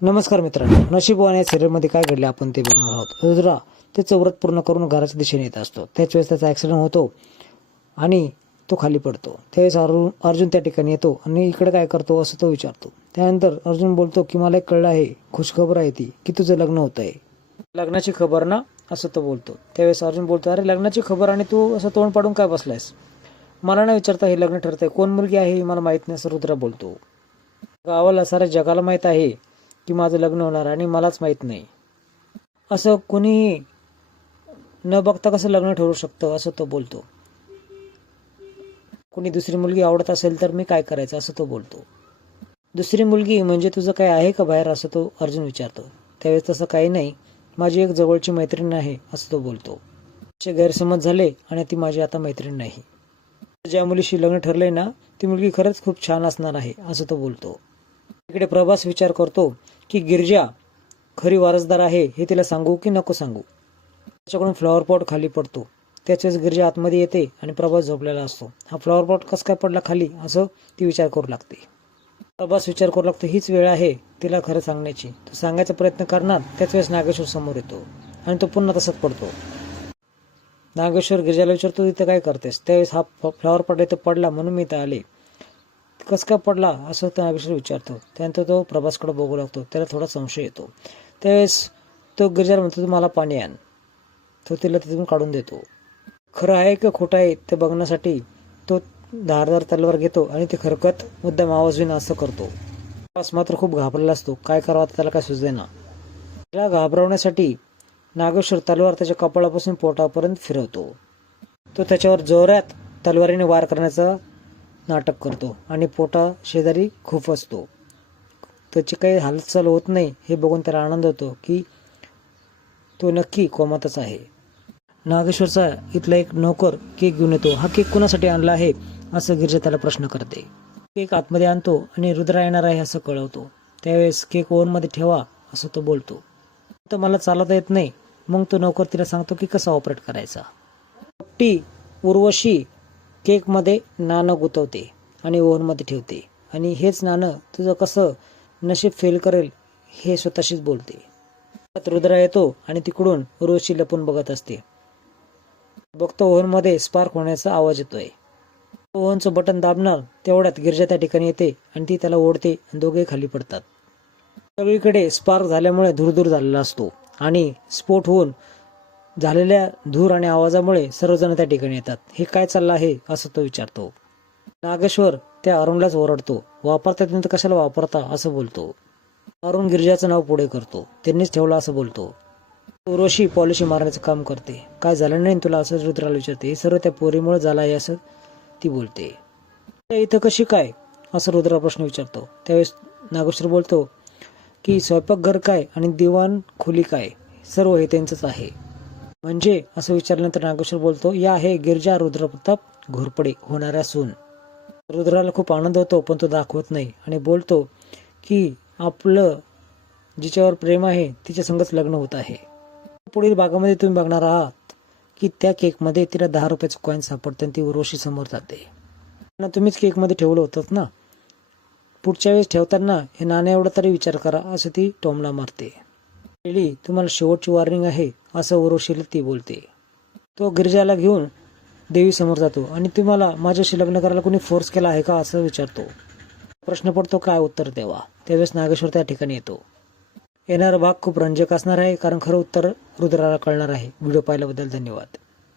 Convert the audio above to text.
नमस्कार मित्रांनो, नशीबवान या सिरियलमध्ये काय घडले आपण ते बघणार आहोत. रुद्रा त्याचं व्रत पूर्ण करून घराच्या दिशेने येत असतो. त्याच वेळेस त्याचा ॲक्सिडेंट होतो आणि तो खाली पडतो. त्यावेळेस अर्जुन त्या ठिकाणी येतो आणि इकडे काय करतो असं तो विचारतो. त्यानंतर अर्जुन बोलतो की मला एक कळलं आहे, खुशखबर आहे ती की तुझं लग्न होत आहे. लग्नाची खबर ना असं तो बोलतो. त्यावेळेस अर्जुन बोलतो, अरे लग्नाची खबर आणि तू असं तोंड पाडून काय बसलायस? मला नाही विचारता हे लग्न ठरतंय, कोण मुलगी आहे मला माहीत नाही असं रुद्रा बोलतो. गावाला साऱ्या जगाला माहीत आहे की माझं लग्न होणार आणि मलाच माहीत नाही. असं कोणीही न बघता कसं लग्न ठरवू शकतं असं तो बोलतो. कोणी दुसरी मुलगी आवडत असेल तर मी काय करायचं असं तो बोलतो. दुसरी मुलगी म्हणजे तुझं काय आहे का बाहेर असं तो अर्जुन विचारतो. त्यावेळेस तसं काही नाही, माझी एक जवळची मैत्रीण आहे असं तो बोलतो. असे गैरसमज झाले आणि ती माझी आता मैत्रीण नाही. ज्या मुलीशी लग्न ठरलंय ना ती मुलगी खरंच खूप छान असणार आहे असं तो बोलतो. इकडे प्रभास विचार करतो की गिरजा खरी वारसदार आहे हे तिला सांगू की नको सांगू. त्याच्याकडून फ्लॉवर पॉट खाली पडतो. त्याच्याच गिरजा आतमध्ये येते आणि प्रभास झोपलेला असतो. हा फ्लॉवर पॉट कसं काय पडला खाली असं ती विचार करू लागते. प्रभास विचार करू लागतो, हीच वेळ आहे तिला खरं सांगण्याची. तो सांगायचा प्रयत्न करणार त्याच वेळेस नागेश्वर समोर येतो आणि तो पुन्हा तसंच पडतो. नागेश्वर गिरजाला विचारतो, तिथे काय करतेस? त्यावेळेस हा फ्लॉवर पॉट इथं पडला म्हणून मी इथं आले. कसं काय पडला असं तो नागेश्वर विचारतो. त्यानंतर तो प्रभासकडे बघू लागतो. त्याला थोडा संशय येतो. त्यावेळेस तो गिरजाला म्हणतो, तू मला पाणी आण. तो तिला तिथून काढून देतो. खरं आहे का खोटं आहे ते बघण्यासाठी तो धारदार तलवार घेतो आणि ते खरकत मुद्दाम आवाज होईन असं करतो. प्रभास मात्र खूप घाबरलेला असतो. काय करावं त्याला काय सुचेना. त्याला घाबरवण्यासाठी नागेश्वर तलवार त्याच्या कपाळापासून पोटापर्यंत फिरवतो. तो त्याच्यावर जोरात तलवारीने वार करण्याचा नाटक करतो आणि पोटा शेजारी खूप असतो. त्याची काही हालचाल होत नाही हे बघून त्याला आनंद होतो की तो नक्की कोमातच आहे. नागेश्वरचा इथला एक नोकर केक घेऊन येतो. हा केक कुणासाठी आणला आहे असं गिरजा त्याला प्रश्न करते. केक आतमध्ये आणतो आणि रुद्रा येणार आहे असं कळवतो. त्यावेळेस केक ओव्हनमध्ये ठेवा असं तो बोलतो. तर मला चालवता येत नाही. मग तो नोकर तिला सांगतो की कसं ऑपरेट करायचा. टी उर्वशी केकमध्ये नाणं गुंतवते आणि ओव्हनमध्ये ठेवते आणि हेच नाणं तुझं कसं नशीब फेल करेल हे स्वतःशीच बोलते. रुद्रा येतो आणि तिकडून उर्वशी लपून बघत असते. बघतो ओव्हनमध्ये स्पार्क होण्याचा आवाज येतोय. ओव्हनचं बटन दाबणार तेवढ्यात गिरजा त्या ठिकाणी येते आणि ती त्याला ओढते आणि दोघे खाली पडतात. सगळीकडे स्पार्क झाल्यामुळे धूर झालेला असतो आणि स्फोट होऊन झालेल्या धूर आणि आवाजामुळे सर्वजण त्या ठिकाणी येतात. हे काय चाललं आहे असं तो विचारतो. नागेश्वर त्या अरुणलाच ओरडतो, वापरतात नाही तर कशाला वापरता असं बोलतो. अरुण गिरजाचं नाव पुढे करतो. त्यांनीच ठेवलं असं बोलतो. उर्वशी पॉलिशी मारण्याचं काम करते. काय झालं नाही तुला असं रुद्राला विचारते. हे सर्व त्या पोरीमुळे झालं आहे असं ती बोलते. इथं कशी काय असं रुद्रा प्रश्न विचारतो. त्यावेळेस नागेश्वर बोलतो की स्वयंपाकघर काय आणि दिवाण खोली काय सर्व हे त्यांचंच आहे. म्हणजे असं विचारल्यानंतर नागेश्वर बोलतो, या आहे गिरजा रुद्रप्रताप घोरपडे होणाऱ्या सून. रुद्राला खूप आनंद होतो पण तो दाखवत नाही आणि बोलतो की आपलं जिच्यावर प्रेम आहे तिच्या संगच लग्न होत आहे. पुढील भागामध्ये तुम्ही बघणार आहात की त्या केकमध्ये तिला 10 रुपयाचं कॉईन सापडतं आणि ती उर्वशी समोर जाते. तुम्हीच केकमध्ये ठेवलं होतं ना, पुढच्या वेळेस ठेवताना हे नाणं एवढं तरी विचार करा असं ती टोमला मारते. तुम्हाला शेवटची वॉर्निंग आहे असं उर्वशीला ती बोलते. तो गिरजाला घेऊन देवी समोर जातो आणि तुम्हाला माझ्याशी लग्न करायला कोणी फोर्स केला आहे का असं विचारतो. प्रश्न पडतो काय उत्तर द्यावा. त्यावेळेस नागेश्वर त्या ठिकाणी येतो. येणारा भाग खूप रंजक असणार आहे कारण खरं उत्तर रुद्राला कळणार आहे. व्हिडिओ पाहिल्याबद्दल धन्यवाद.